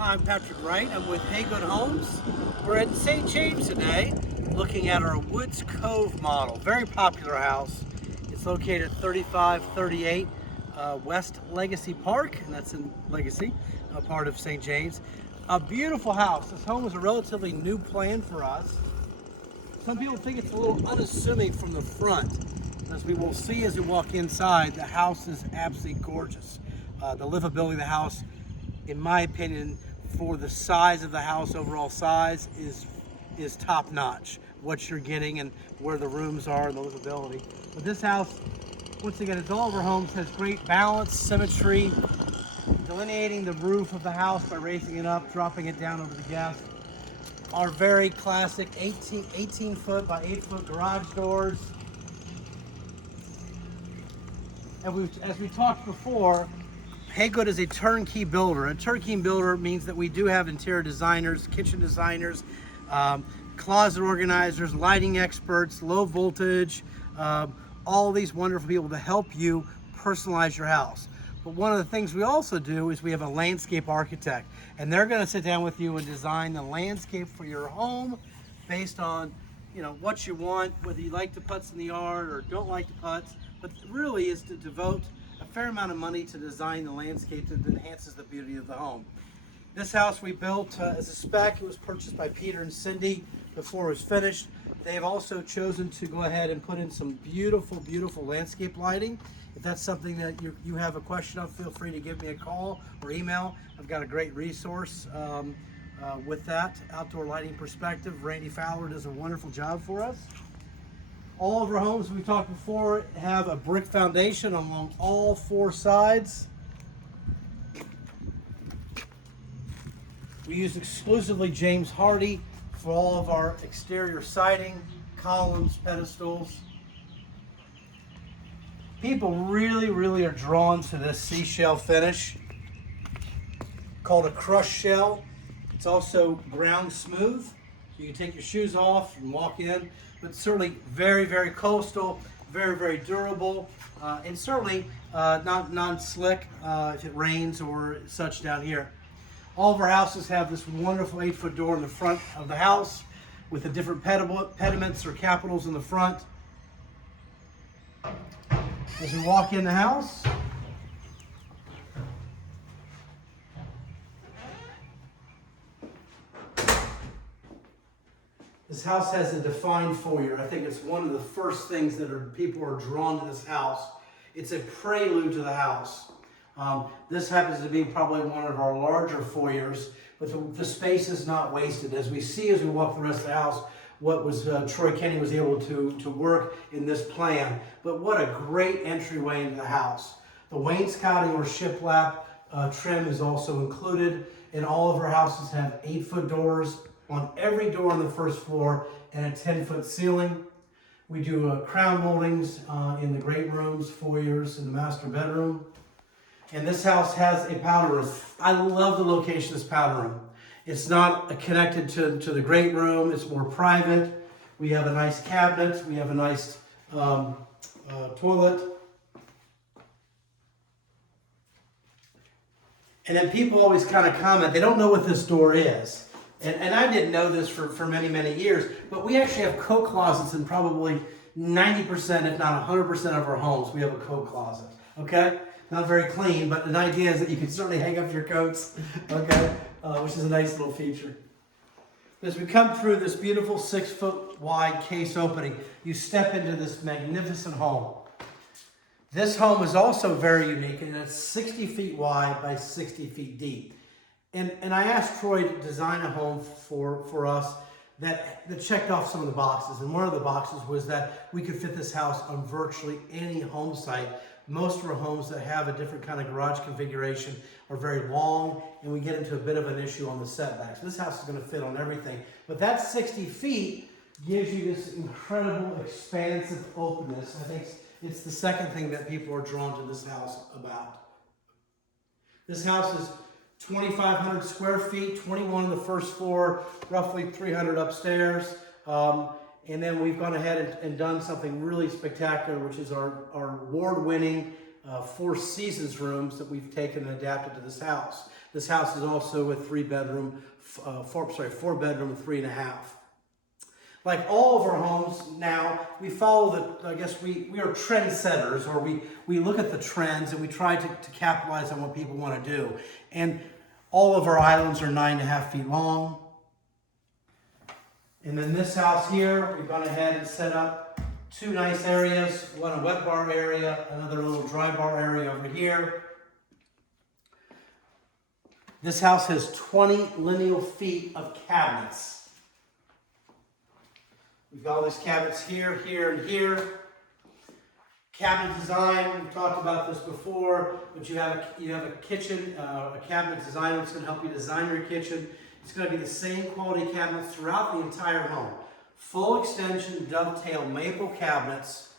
I'm Patrick Wright. I'm with Haygood Homes. We're in St. James today, looking at our Woods Cove model. Very popular house. It's located at 3538 West Legacy Park, and that's in Legacy, a part of St. James. A beautiful house. This home is a relatively new plan for us. Some people think it's a little unassuming from the front. As we will see as we walk inside, the house is absolutely gorgeous. The livability of the house, in my opinion, for the size of the house, overall size, is top notch. What you're getting and where the rooms are and the livability. But this house, once again, as all of our homes, has great balance, symmetry, delineating the roof of the house by raising it up, dropping it down over the guest. Our very classic 18 foot by 8 foot garage doors. And as we talked before, Haygood is a turnkey builder. A turnkey builder means that we do have interior designers, kitchen designers, closet organizers, lighting experts, low voltage, all these wonderful people to help you personalize your house. But one of the things we also do is we have a landscape architect, and they're going to sit down with you and design the landscape for your home based on, what you want, whether you like to putts in the yard or don't like to putts, but really is to devote a fair amount of money to design the landscape that enhances the beauty of the home. This house we built as a spec. It was purchased by Peter and Cindy before it was finished. They've also chosen to go ahead and put in some beautiful, beautiful landscape lighting. If that's something that you have a question on, feel free to give me a call or email. I've got a great resource with that outdoor lighting perspective. Randy Fowler does a wonderful job for us. All of our homes, we talked before, have a brick foundation along all four sides. We use exclusively James Hardie for all of our exterior siding, columns, pedestals. People really are drawn to this seashell finish called a crushed shell. It's also ground smooth, so you can take your shoes off and walk in, but certainly very coastal, very durable, and certainly not non-slick if it rains or such down here. All of our houses have this wonderful 8-foot door in the front of the house with the different pediments or capitals in the front. As we walk in the house, this house has a defined foyer. I think it's one of the first things that people are drawn to this house. It's a prelude to the house. This happens to be probably one of our larger foyers, but the space is not wasted. As we see as we walk the rest of the house, what was Troy Kenny was able to work in this plan. But what a great entryway into the house. The wainscoting or shiplap trim is also included, and all of our houses have 8-foot doors on every door on the first floor and a 10-foot ceiling. We do crown moldings in the great rooms, foyers, and the master bedroom. And this house has a powder room. I love the location of this powder room. It's not connected to the great room. It's more private. We have a nice cabinet. We have a nice toilet. And then people always kind of comment, they don't know what this door is. And I didn't know this for many years, but we actually have coat closets in probably 90%, if not 100% of our homes. We have a coat closet, okay? Not very clean, but an idea is that you can certainly hang up your coats, okay? Which is a nice little feature. As we come through this beautiful 6-foot wide case opening, you step into this magnificent home. This home is also very unique, and it's 60 feet wide by 60 feet deep. And I asked Troy to design a home for us that checked off some of the boxes. And one of the boxes was that we could fit this house on virtually any home site. Most of our homes that have a different kind of garage configuration are very long, and we get into a bit of an issue on the setbacks. This house is going to fit on everything. But that 60 feet gives you this incredible expansive openness. I think it's the second thing that people are drawn to this house about. This house is 2,500 square feet, 21 on the first floor, roughly 300 upstairs. And then we've gone ahead and done something really spectacular, which is our award-winning 4 Seasons rooms that we've taken and adapted to this house. This house is also a 4-bedroom, 3.5. Like all of our homes now, we follow the, I guess we are trendsetters, or we look at the trends and we try to capitalize on what people want to do. And all of our islands are 9.5 feet long. And then this house here, we've gone ahead and set up 2 nice areas, one a wet bar area, another little dry bar area over here. This house has 20 lineal feet of cabinets. We've got all these cabinets here, here, and here. Cabinet design, we've talked about this before, but you have a kitchen, a cabinet designer that's going to help you design your kitchen. It's going to be the same quality cabinets throughout the entire home. Full extension dovetail maple cabinets,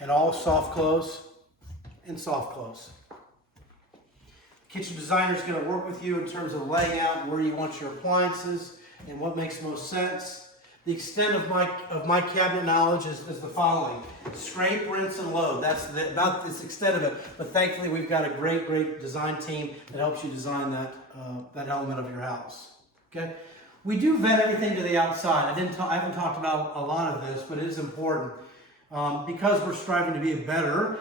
and all soft close and soft close. Kitchen designer is going to work with you in terms of laying out where you want your appliances and what makes most sense. The extent of my cabinet knowledge is the following: scrape, rinse, and load. That's about this extent of it. But thankfully, we've got a great design team that helps you design that element of your house. Okay, we do vet everything to the outside. I haven't talked about a lot of this, but it is important because we're striving to be better.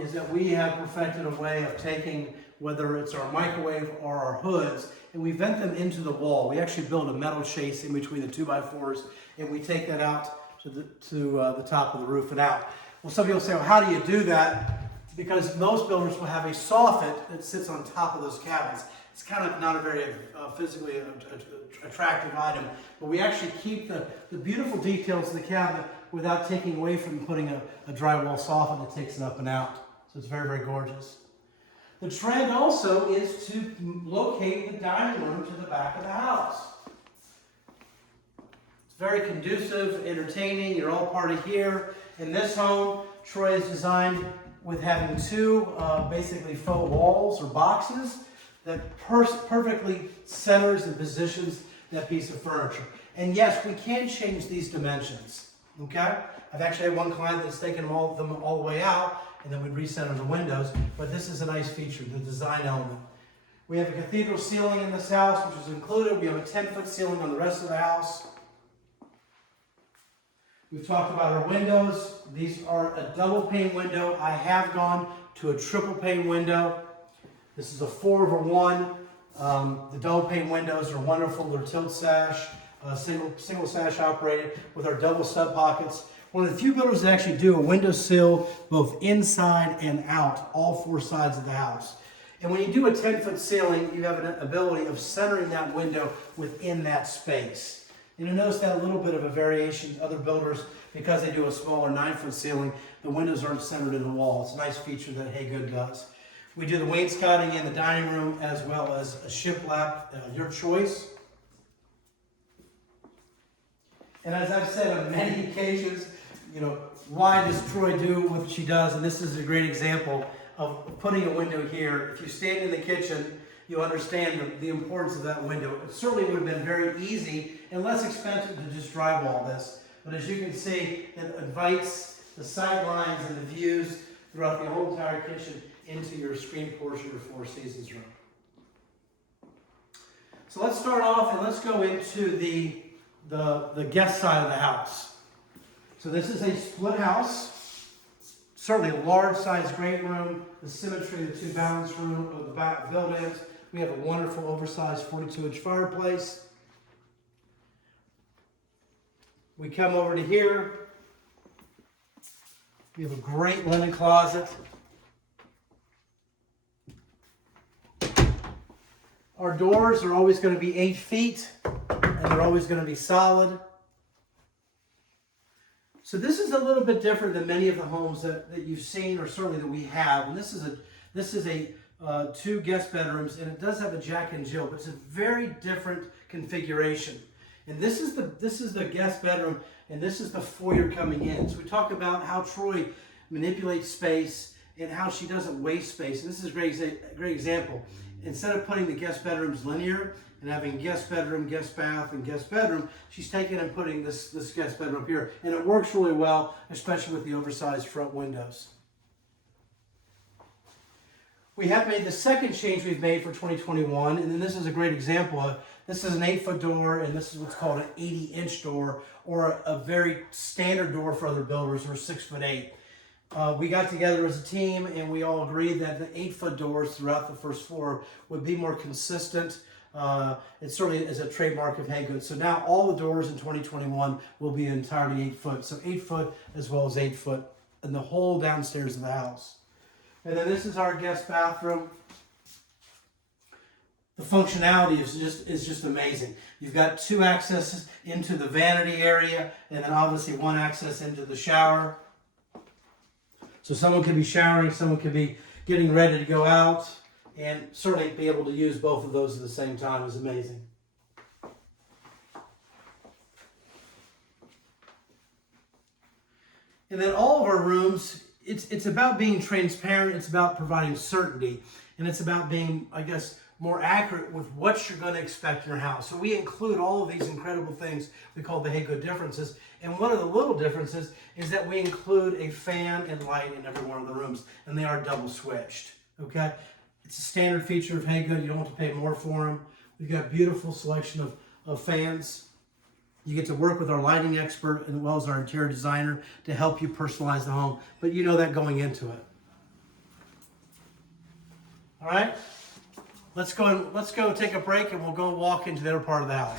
Is that we have perfected a way of taking, whether it's our microwave or our hoods, and we vent them into the wall. We actually build a metal chase in between the 2x4s, and we take that out to the top of the roof and out. Well, some people say, well, how do you do that? Because most builders will have a soffit that sits on top of those cabinets. It's kind of not a very physically attractive item, but we actually keep the beautiful details of the cabinet without taking away from putting a drywall soffit that takes it up and out. So it's very gorgeous. The trend also is to locate the dining room to the back of the house. It's very conducive, entertaining. You're all part of here. In this home, Troy is designed with having 2 basically faux walls or boxes that perfectly centers and positions that piece of furniture. And yes, we can change these dimensions. Okay? I've actually had one client that's taken them all the way out, and then we recenter the windows, but this is a nice feature, the design element. We have a cathedral ceiling in this house, which is included. We have a 10-foot ceiling on the rest of the house. We've talked about our windows. These are a double pane window. I have gone to a triple pane window. This is a 4/1. The double pane windows are wonderful. They're tilt sash, single sash operated with our double stud pockets. One of the few builders that actually do a window sill both inside and out, all 4 sides of the house. And when you do a 10-foot ceiling, you have an ability of centering that window within that space. And you'll notice that a little bit of a variation. Other builders, because they do a smaller 9-foot ceiling, the windows aren't centered in the wall. It's a nice feature that Haygood does. We do the wainscoting in the dining room as well as a shiplap, your choice. And as I've said on many occasions, why does Troy do what she does? And this is a great example of putting a window here. If you stand in the kitchen, you understand the importance of that window. It certainly would have been very easy and less expensive to just drywall this. But as you can see, it invites the sight lines and the views throughout the whole entire kitchen into your screen portion or Four Seasons room. So let's start off and let's go into the guest side of the house. So this is a split house, certainly a large size great room, the symmetry of the 2 balance room of the back built-ins. We have a wonderful oversized 42-inch fireplace. We come over to here. We have a great linen closet. Our doors are always going to be 8 feet, and they're always going to be solid. So this is a little bit different than many of the homes that you've seen, or certainly that we have. And this is a 2 guest bedrooms, and it does have a Jack and Jill, but it's a very different configuration. And this is the guest bedroom, and this is the foyer coming in. So we talk about how Troy manipulates space and how she doesn't waste space. And this is a great example. Instead of putting the guest bedrooms linear and having guest bedroom, guest bath, and guest bedroom, she's taking and putting this guest bedroom up here. And it works really well, especially with the oversized front windows. We have made the second change we've made for 2021, and then this is a great example. This is an 8-foot door, and this is what's called an 80-inch door, or a very standard door for other builders, or 6'8". We got together as a team, and we all agreed that the 8-foot doors throughout the first floor would be more consistent. It certainly is a trademark of Haygood. So now all the doors in 2021 will be entirely 8 foot. So 8 foot as well as 8 foot in the whole downstairs of the house. And then this is our guest bathroom. The functionality is just amazing. You've got 2 accesses into the vanity area, and then obviously 1 access into the shower. So someone could be showering, someone could be getting ready to go out, and certainly be able to use both of those at the same time is amazing. And then all of our rooms, it's about being transparent, it's about providing certainty, and it's about being, I guess, more accurate with what you're going to expect in your house. So we include all of these incredible things we call the Haygood differences. And one of the little differences is that we include a fan and light in every one of the rooms, and they are double switched. Okay, it's a standard feature of Haygood. You don't have to pay more for them. We've got a beautiful selection of fans. You get to work with our lighting expert as well as our interior designer to help you personalize the home, but you know that going into it. All right, let's go take a break, and we'll go walk into the other part of the house.